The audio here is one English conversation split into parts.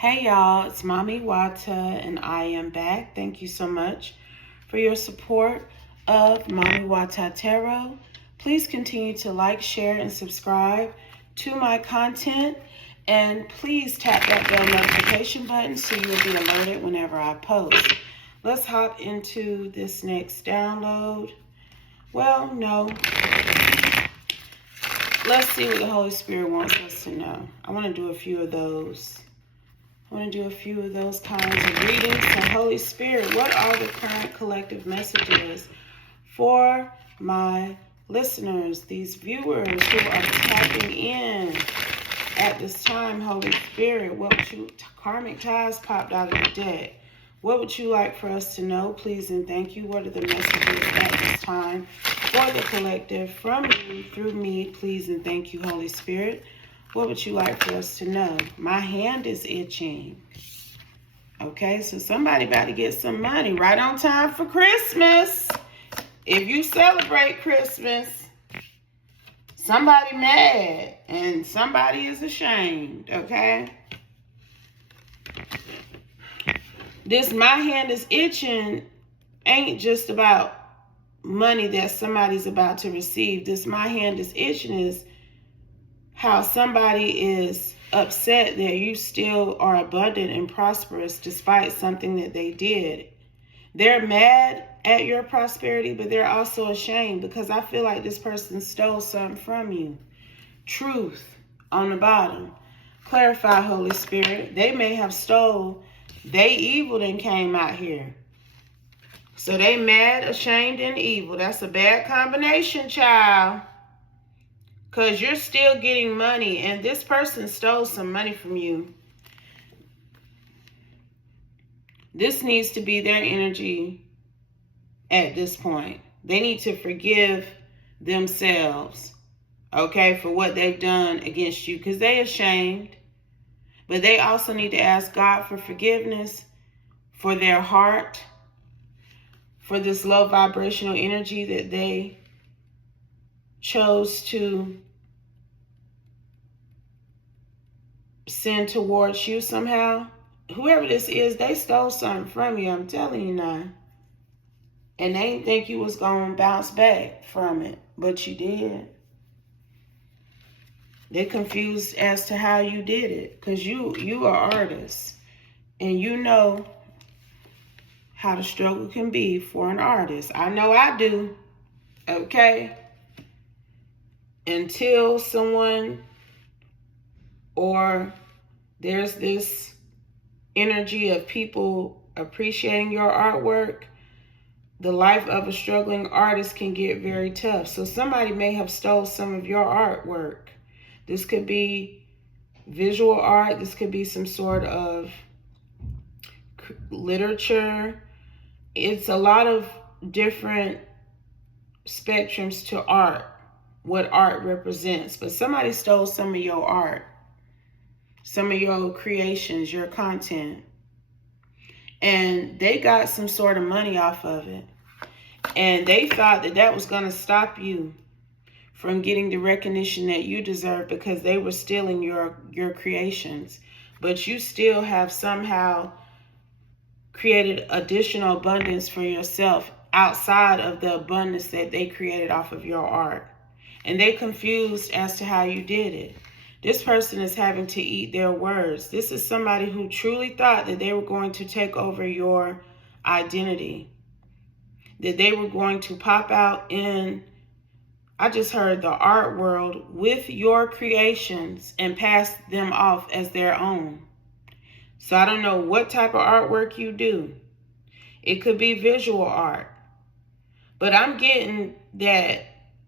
Hey y'all, it's Mami Wata and I am back. Thank you so much for your support of Mami Wata Tarot. Please continue to like, share, and subscribe to my content. And please tap that bell notification button so you will be alerted whenever I post. Let's hop into this next download. Well, no. Let's see what the Holy Spirit wants us to know. I want to do a few of those. Kinds of readings. So, Holy Spirit, what are the current collective messages for my listeners, these viewers who are tapping in at this time? Holy Spirit, what would you, karmic ties popped out of the deck. What would you like for us to know, please and thank you? What are the messages at this time for the collective from you, through me, please and thank you, Holy Spirit? What would you like for us to know? My hand is itching. Okay, so somebody about to get some money right on time for Christmas. If you celebrate Christmas, somebody mad and somebody is ashamed, okay? This my hand is itching ain't just about money that somebody's about to receive. This my hand is itching is how somebody is upset that you still are abundant and prosperous despite something that they did. They're mad at your prosperity, but they're also ashamed because I feel like this person stole something from you. Truth on the bottom. Clarify, Holy Spirit. They may have stole. They evil and came out here. So they mad, ashamed, and evil. That's a bad combination, child. Because you're still getting money, and this person stole some money from you. This needs to be their energy at this point. They need to forgive themselves, okay, for what they've done against you, because they're ashamed. But they also need to ask God for forgiveness for their heart, for this low vibrational energy that they chose to send towards you somehow. Whoever this is, they stole something from you, I'm telling you now. And they didn't think you was going to bounce back from it, but you did. They're confused as to how you did it, because you are artists, and you know how the struggle can be for an artist. I know I do, okay? Until someone or there's this energy of people appreciating your artwork, the life of a struggling artist can get very tough. So somebody may have stole some of your artwork. This could be visual art. This could be some sort of literature. It's a lot of different spectrums to art, what art represents. But somebody stole some of your art, some of your creations, your content. And they got some sort of money off of it. And they thought that that was going to stop you from getting the recognition that you deserve because they were stealing your creations. But you still have somehow created additional abundance for yourself outside of the abundance that they created off of your art. And they're confused as to how you did it. This person is having to eat their words. This is somebody who truly thought that they were going to take over your identity, that they were going to pop out in, I just heard, the art world with your creations and pass them off as their own. So I don't know what type of artwork you do. It could be visual art. But I'm getting that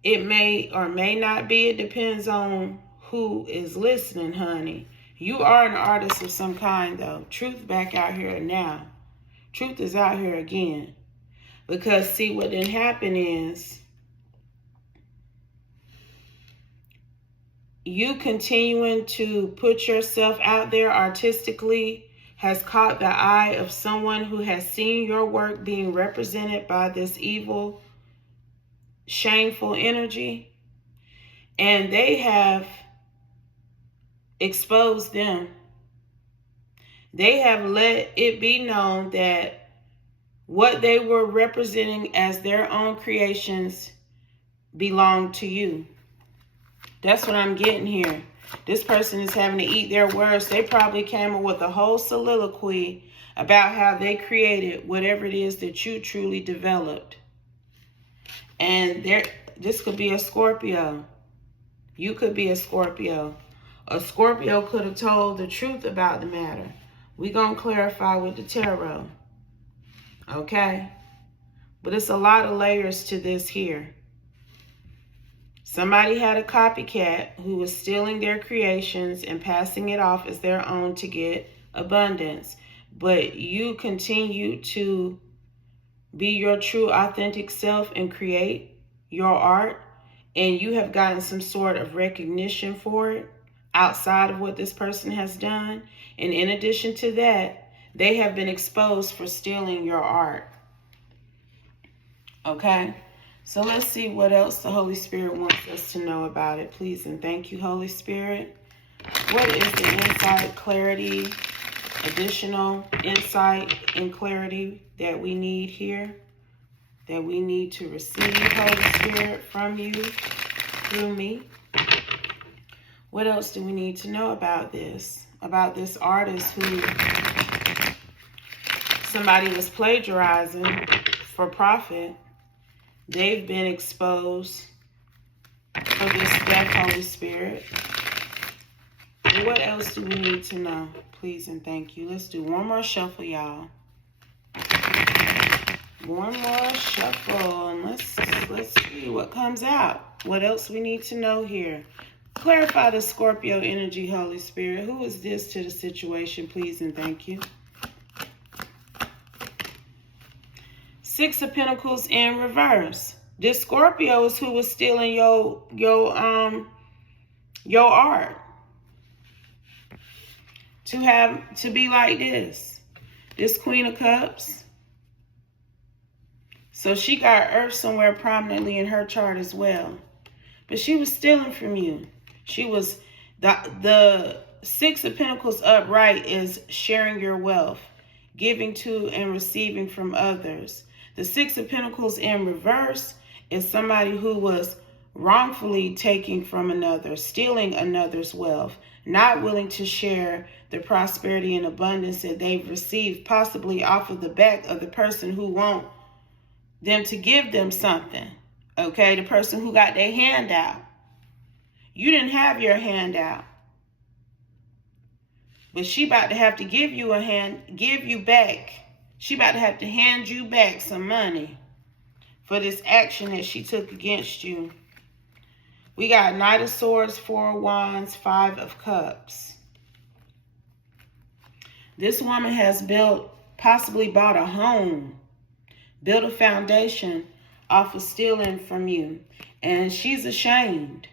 it may or may not be. It depends on who is listening, honey. You are an artist of some kind, though. Truth back out here now. Truth is out here again. Because, see, what didn't happen is you continuing to put yourself out there artistically has caught the eye of someone who has seen your work being represented by this evil, shameful energy. And they have exposed them. They have let it be known that what they were representing as their own creations belong to you. That's what I'm getting here. This person is having to eat their words. They probably came up with a whole soliloquy about how they created whatever it is that you truly developed. And this could be a Scorpio. You could be a Scorpio. A Scorpio could have told the truth about the matter. We're going to clarify with the tarot. Okay? But it's a lot of layers to this here. Somebody had a copycat who was stealing their creations and passing it off as their own to get abundance. But you continue to be your true authentic self and create your art. And you have gotten some sort of recognition for it outside of what this person has done. And in addition to that, they have been exposed for stealing your art. Okay? So let's see what else the Holy Spirit wants us to know about it. Please and thank you, Holy Spirit. What is the insight, clarity, additional insight and clarity that we need here? That we need to receive, Holy Spirit, from you, through me? What else do we need to know about this? About this artist who somebody was plagiarizing for profit. They've been exposed for this death, Holy Spirit. And what else do we need to know? Please and thank you. Let's do one more shuffle, y'all. One more shuffle, and let's see what comes out. What else we need to know here? Clarify the Scorpio energy, Holy Spirit. Who is this to the situation? Please and thank you. Six of Pentacles in reverse. This Scorpio is who was stealing your art. To be like this. This Queen of Cups. So she got Earth somewhere prominently in her chart as well. But she was stealing from you. She was, the Six of Pentacles upright is sharing your wealth, giving to and receiving from others. The Six of Pentacles in reverse is somebody who was wrongfully taking from another, stealing another's wealth, not willing to share the prosperity and abundance that they've received, possibly off of the back of the person who won't them to give them something. Okay, the person who got their hand out. You didn't have your hand out. But she about to have to give you a hand, give you back. She about to have to hand you back some money for this action that she took against you. We got Knight of Swords, Four of Wands, Five of Cups. This woman has possibly bought a home, built a foundation off of stealing from you. And she's ashamed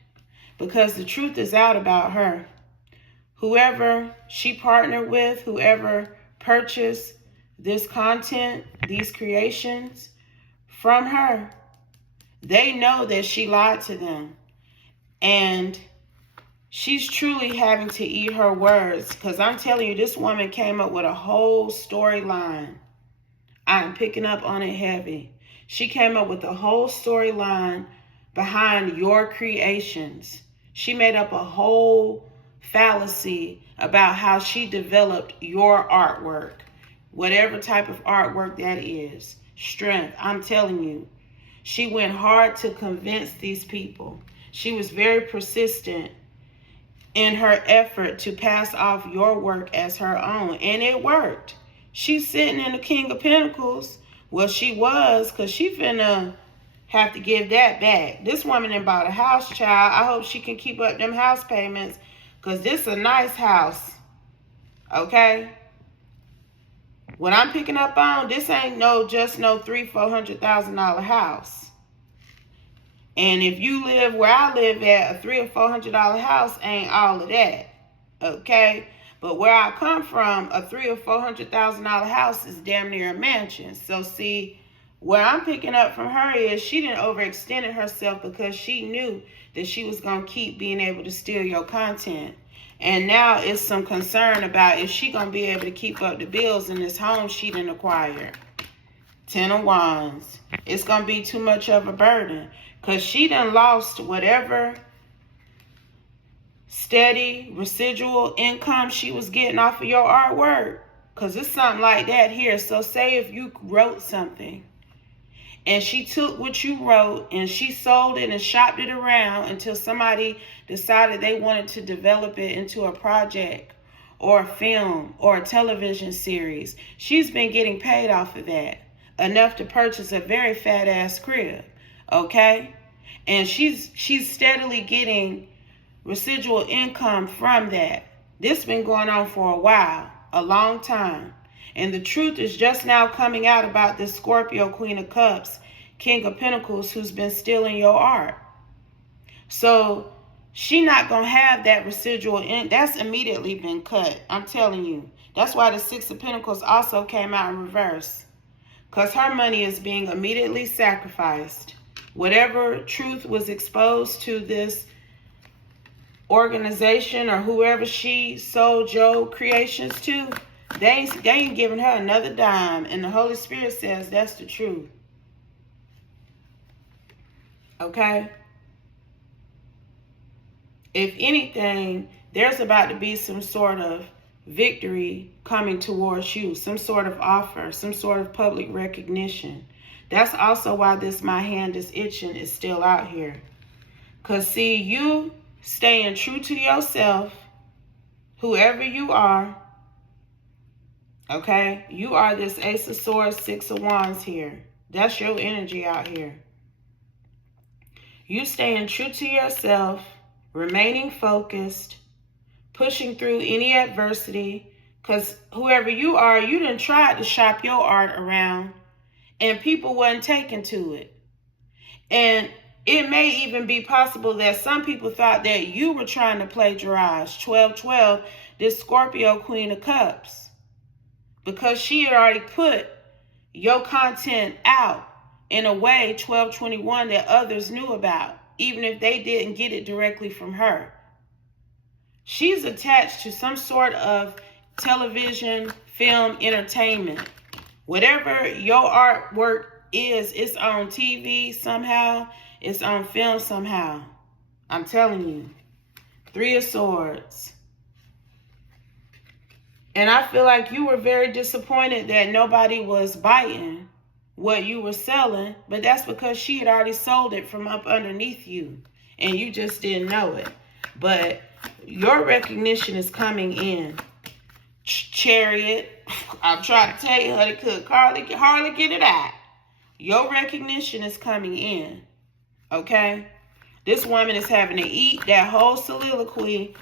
because the truth is out about her. Whoever she partnered with, whoever purchased this content, these creations from her, they know that she lied to them. And she's truly having to eat her words, because I'm telling you, this woman came up with a whole storyline. I'm picking up on it heavy. She came up with a whole storyline behind your creations. She made up a whole fallacy about how she developed your artwork. Whatever type of artwork that is. Strength, I'm telling you. She went hard to convince these people. She was very persistent in her effort to pass off your work as her own. And it worked. She's sitting in the King of Pentacles. Well, she was, because she finna have to give that back. This woman done bought a house, child. I hope she can keep up them house payments, because this is a nice house. Okay? What I'm picking up on, this ain't just no $300,000-$400,000 house. And if you live where I live at, a $300,000 or $400 house ain't all of that. Okay? But where I come from, a $300,000 or $400,000 house is damn near a mansion. So see, where I'm picking up from her is she didn't overextend herself because she knew that she was going to keep being able to steal your content. And now it's some concern about if she gonna be able to keep up the bills in this home she done acquired. 10 of Wands. It's gonna be too much of a burden, because she done lost whatever steady residual income she was getting off of your artwork. Because it's something like that here. So say if you wrote something and she took what you wrote and she sold it and shopped it around until somebody decided they wanted to develop it into a project or a film or a television series. She's been getting paid off of that, enough to purchase a very fat ass crib, okay? And she's steadily getting residual income from that. This has been going on for a while, a long time. And the truth is just now coming out about this Scorpio Queen of Cups, King of Pentacles, who's been stealing your art. So she not going to have that residual that's immediately been cut. I'm telling you. That's why the Six of Pentacles also came out in reverse. Because her money is being immediately sacrificed. Whatever truth was exposed to this organization or whoever she sold your creations to, they ain't giving her another dime. And the Holy Spirit says that's the truth. Okay? If anything, there's about to be some sort of victory coming towards you, some sort of offer, some sort of public recognition. That's also why this "my hand is itching" is still out here. Because see, you staying true to yourself, whoever you are, okay? You are this Ace of Swords, Six of Wands here. That's your energy out here. You staying true to yourself, remaining focused, pushing through any adversity, because whoever you are, you done tried to shop your art around and people wasn't taking to it. And it may even be possible that some people thought that you were trying to plagiarize 1212, this Scorpio Queen of Cups, because she had already put your content out in a way, 1221, that others knew about, even if they didn't get it directly from her. She's attached to some sort of television, film, entertainment. Whatever your artwork is, it's on TV somehow, it's on film somehow. I'm telling you. Three of Swords. And I feel like you were very disappointed that nobody was biting what you were selling, but that's because she had already sold it from up underneath you and you just didn't know it. But your recognition is coming in. Chariot. I'm trying to tell you, honey, could hardly get it out. Your recognition is coming in. Okay? This woman is having to eat that whole soliloquy,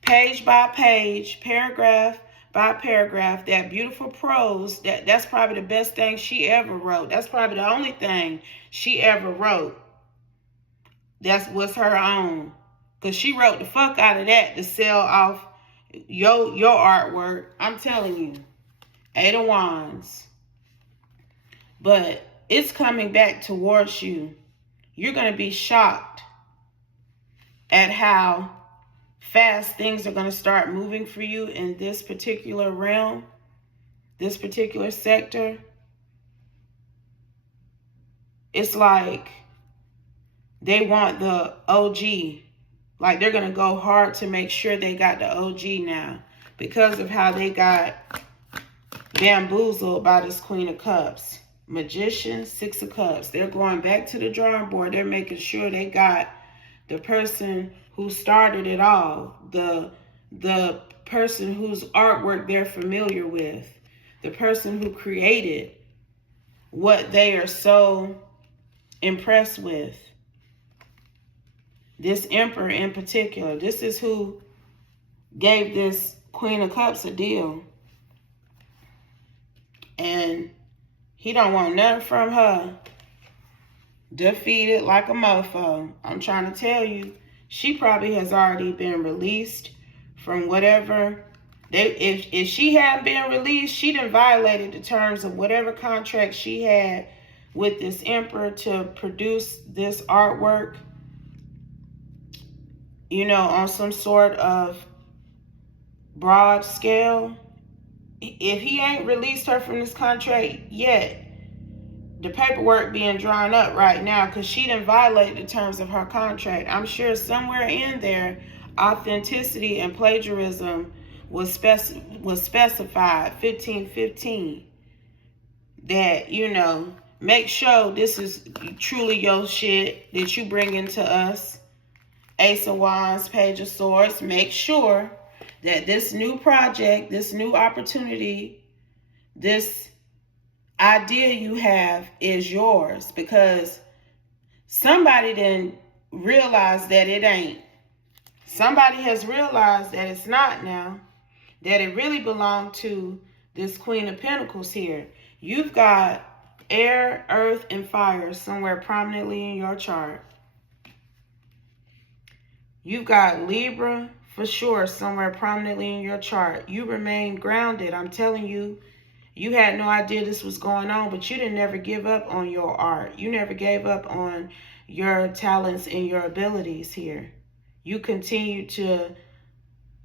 page by page, paragraph by paragraph, that beautiful prose. That's probably the best thing she ever wrote. That's probably the only thing she ever wrote. That was her own. Because she wrote the fuck out of that to sell off your artwork. I'm telling you. Eight of Wands. But it's coming back towards you. You're going to be shocked at how fast things are going to start moving for you in this particular realm, this particular sector. It's like they want the OG. Like they're going to go hard to make sure they got the OG now because of how they got bamboozled by this Queen of Cups. Magician, Six of Cups. They're going back to the drawing board. They're making sure they got the person who started it all, the person whose artwork they're familiar with, the person who created what they are so impressed with. This Emperor in particular, this is who gave this Queen of Cups a deal. And he don't want nothing from her. Defeated like a mofo. I'm trying to tell you, she probably has already been released from whatever. If she hadn't been released, she done violated the terms of whatever contract she had with this Emperor to produce this artwork, you know, on some sort of broad scale, if he ain't released her from this contract yet, the paperwork being drawn up right now because she didn't violate the terms of her contract. I'm sure somewhere in there, authenticity and plagiarism was specified 1515. That, you know, make sure this is truly your shit that you bring into us. Ace of Wands, Page of Swords. Make sure that this new project, this new opportunity, this idea you have is yours, because somebody didn't realize that it ain't. Somebody has realized that it's not now, that it really belonged to this Queen of Pentacles here. You've got air, earth, and fire somewhere prominently in your chart. You've got Libra for sure somewhere prominently in your chart. You remain grounded. I'm telling you, you had no idea this was going on, but you didn't never give up on your art. You never gave up on your talents and your abilities here. You continue to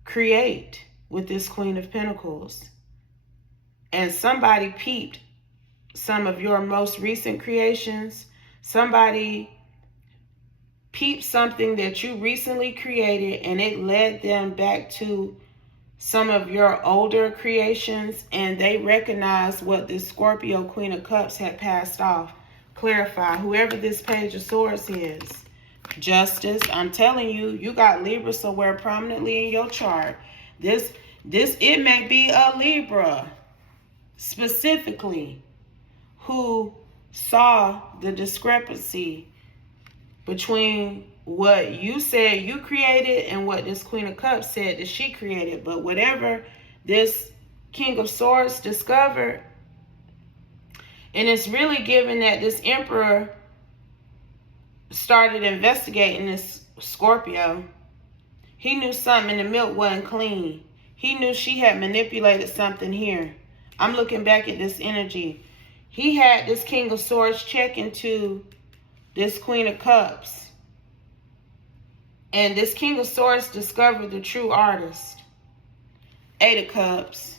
create with this Queen of Pentacles. And somebody peeped some of your most recent creations. Somebody peeped something that you recently created, and it led them back to some of your older creations, and they recognized what this Scorpio Queen of Cups had passed off. Clarify, whoever this Page of Swords is. Justice, I'm telling you, you got Libra somewhere prominently in your chart. This it may be a Libra specifically who saw the discrepancy between what you said you created and what this Queen of Cups said that she created. But whatever this King of Swords discovered, and it's really given that this Emperor started investigating this Scorpio. He knew something in the milk wasn't clean. He knew she had manipulated something here. I'm looking back at this energy. He had this King of Swords check into this Queen of Cups. And this King of Swords discovered the true artist. Eight of Cups.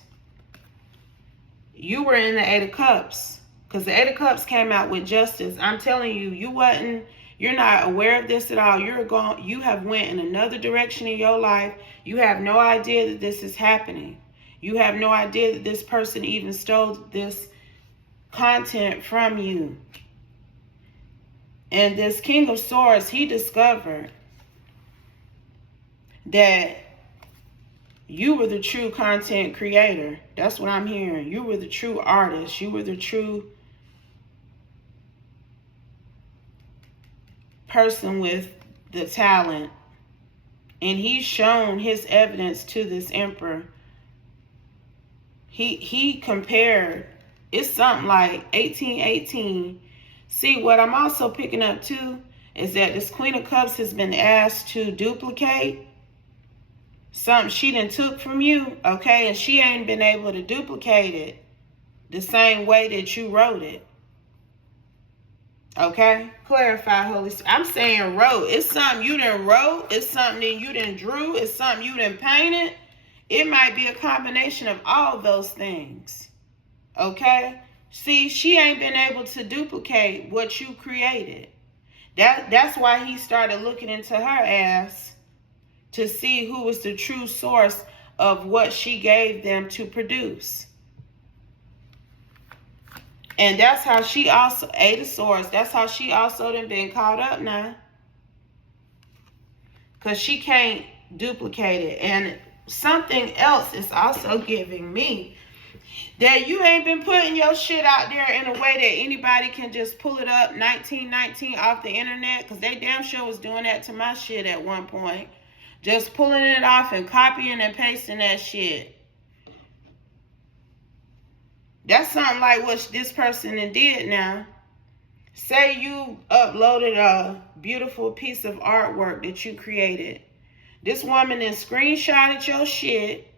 You were in the Eight of Cups, because the Eight of Cups came out with justice. I'm telling you, you're not aware of this at all. You have went in another direction in your life. You have no idea that this is happening. You have no idea that this person even stole this content from you. And this King of Swords, he discovered that you were the true content creator. That's what I'm hearing. You were the true artist. You were the true person with the talent. And he's shown his evidence to this Emperor. He compared, it's something like 1818. See, what I'm also picking up too is that this Queen of Cups has been asked to duplicate something she done took from you, okay? And she ain't been able to duplicate it the same way that you wrote it. Okay? Clarify, Holy Spirit. I'm saying wrote. It's something you done wrote. It's something that you done drew. It's something you done painted. It might be a combination of all those things. Okay? See, she ain't been able to duplicate what you created. That's why he started looking into her ass to see who was the true source of what she gave them to produce. And that's how she also, Eight of Swords, that's how she also done been caught up now. Because she can't duplicate it. And something else is also giving me that you ain't been putting your shit out there in a way that anybody can just pull it up 1919 off the internet. Because they damn sure was doing that to my shit at one point. Just pulling it off and copying and pasting that shit. That's something like what this person did now. Say you uploaded a beautiful piece of artwork that you created. This woman then screenshotted your shit,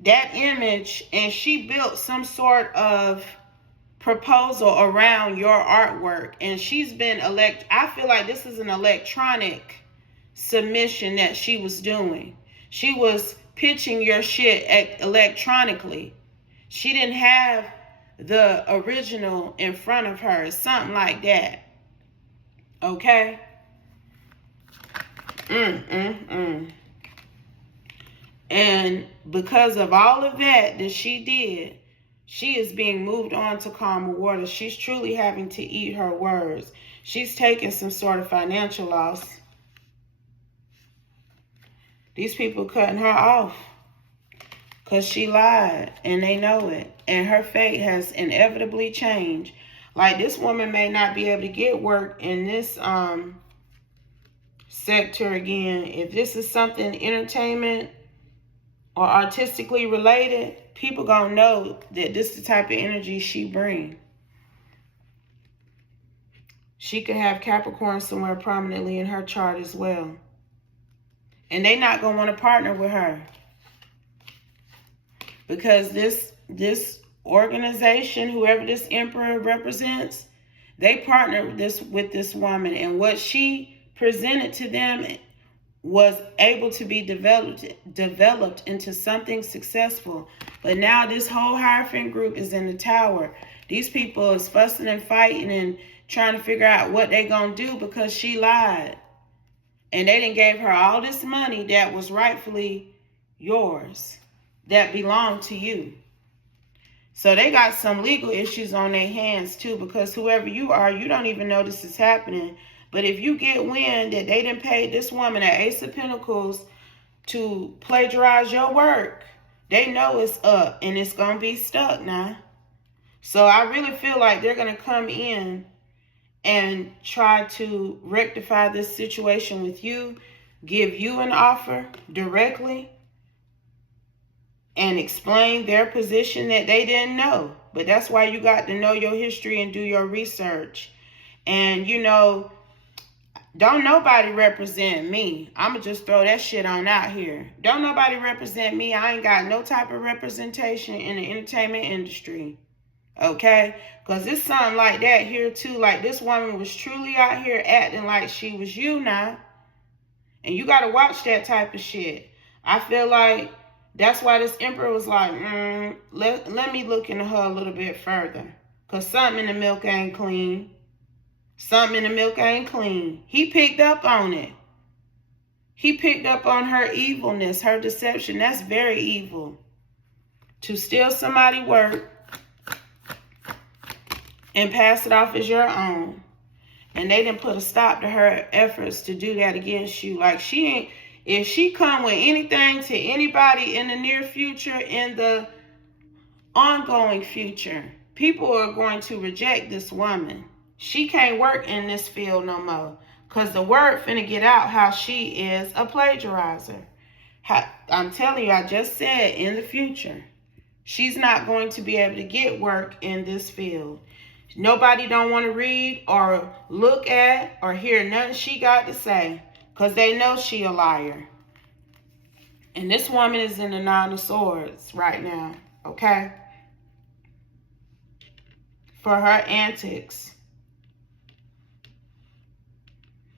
that image, and she built some sort of proposal around your artwork. And she's been I feel like this is an electronic submission that she was doing. She was pitching your shit electronically. She didn't have the original in front of her, something like that. Okay? And because of all of that she did, she is being moved on to calmer waters. She's truly having to eat her words. She's taking some sort of financial loss. These people cutting her off because she lied, and they know it. And her fate has inevitably changed. Like, this woman may not be able to get work in this sector again. If this is something entertainment or artistically related, people gonna know that this is the type of energy she brings. She could have Capricorn somewhere prominently in her chart as well. And they not gonna want to partner with her. Because this organization, whoever this emperor represents, they partnered with this woman, and what she presented to them was able to be developed into something successful. But now this whole Hierophant group is in the tower. These people is fussing and fighting and trying to figure out what they gonna do because she lied. And they done gave her all this money that was rightfully yours, that belonged to you. So they got some legal issues on their hands too, because whoever you are, you don't even know this is happening. But if you get wind that they done paid this woman at Ace of Pentacles to plagiarize your work, they know it's up and it's going to be stuck now. So I really feel like they're going to come in and try to rectify this situation with you, give you an offer directly, and explain their position that they didn't know. But that's why you got to know your history and do your research. And, you know, don't nobody represent me. I'ma just throw that shit on out here. Don't nobody represent me. I ain't got no type of representation in the entertainment industry. Okay? Because it's something like that here too. Like, this woman was truly out here acting like she was you now. And you got to watch that type of shit. I feel like that's why this emperor was like, let me look into her a little bit further. Because something in the milk ain't clean. Something in the milk ain't clean. He picked up on it. He picked up on her evilness, her deception. That's very evil. To steal somebody's work and pass it off as your own. And they didn't put a stop to her efforts to do that against you. Like, she ain't, if she come with anything to anybody in the near future, in the ongoing future, people are going to reject this woman. She can't work in this field no more. Because the word finna get out how she is a plagiarizer. I'm telling you, I just said in the future, she's not going to be able to get work in this field. Nobody don't want to read or look at or hear nothing she got to say. Because they know she a liar. And this woman is in the Nine of Swords right now. Okay? For her antics.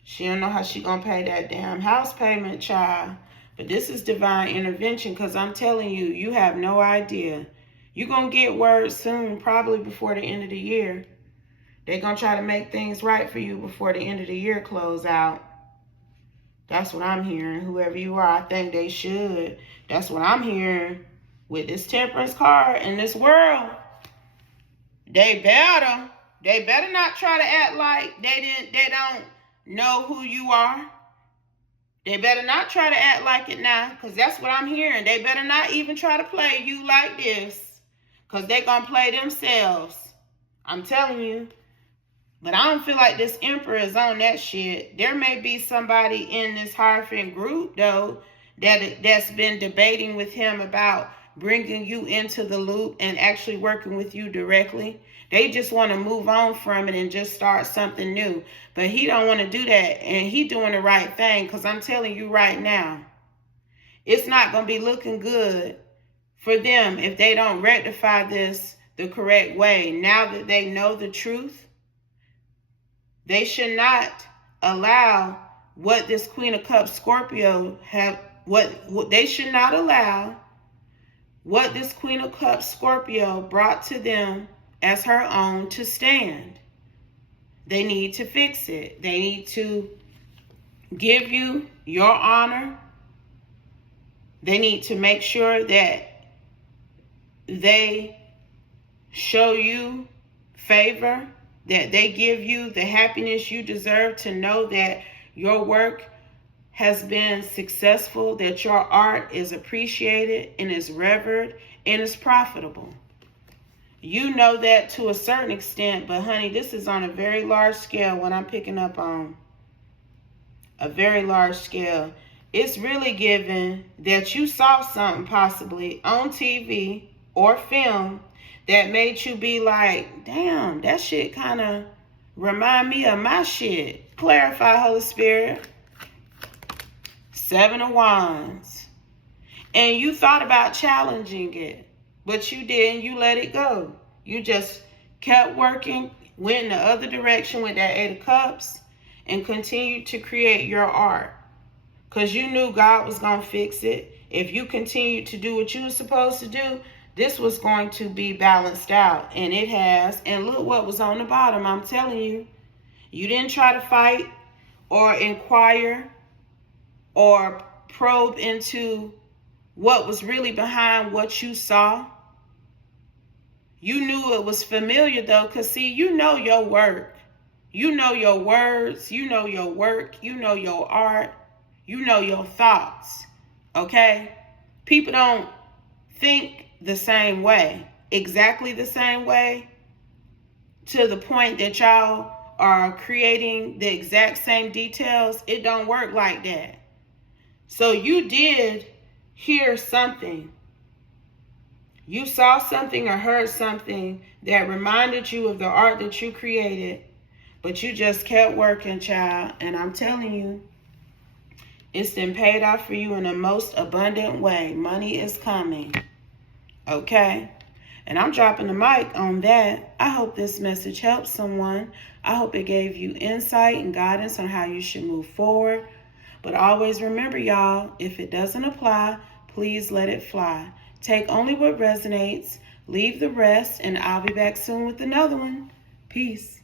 She don't know how she gonna pay that damn house payment, child. But this is divine intervention, because I'm telling you, you have no idea. You're gonna get word soon, probably before the end of the year. They're gonna try to make things right for you before the end of the year close out. That's what I'm hearing. Whoever you are, I think they should. That's what I'm hearing. With this Temperance card in this world, they better not try to act like they don't know who you are. They better not try to act like it now, because that's what I'm hearing. They better not even try to play you like this, because they're going to play themselves. I'm telling you. But I don't feel like this emperor is on that shit. There may be somebody in this Hierophant group, though, that's been debating with him about bringing you into the loop and actually working with you directly. They just want to move on from it and just start something new. But he don't want to do that, and he doing the right thing, because I'm telling you right now, it's not going to be looking good for them if they don't rectify this the correct way. Now that they know the truth, they should not allow what this Queen of Cups Scorpio have what they should not allow what this Queen of Cups Scorpio brought to them as her own to stand. They need to fix it. They need to give you your honor. They need to make sure that they show you favor, that they give you the happiness you deserve, to know that your work has been successful, that your art is appreciated and is revered and is profitable. You know that to a certain extent, but honey, this is on a very large scale. What I'm picking up on a very large scale, it's really given that you saw something possibly on TV or film that made you be like, damn, that shit kind of remind me of my shit. Clarify, Holy Spirit. 7 of Wands. And you thought about challenging it, but you didn't. You let it go. You just kept working, went in the other direction with that 8 of Cups, and continued to create your art. Because you knew God was going to fix it. If you continued to do what you were supposed to do, this was going to be balanced out. And it has. And look what was on the bottom. I'm telling you. You didn't try to fight or inquire or probe into what was really behind what you saw. You knew it was familiar though, because see, you know your work. You know your words. You know your work. You know your art. You know your thoughts. Okay? People don't think the same way, exactly the same way, to the point that y'all are creating the exact same details. It don't work like that. So you did hear something. You saw something or heard something that reminded you of the art that you created, but you just kept working, child. And I'm telling you, it's been paid off for you in the most abundant way. Money is coming. Okay? And I'm dropping the mic on that. I hope this message helps someone. I hope it gave you insight and guidance on how you should move forward. But always remember, y'all, if it doesn't apply, please let it fly. Take only what resonates, leave the rest, and I'll be back soon with another one. Peace.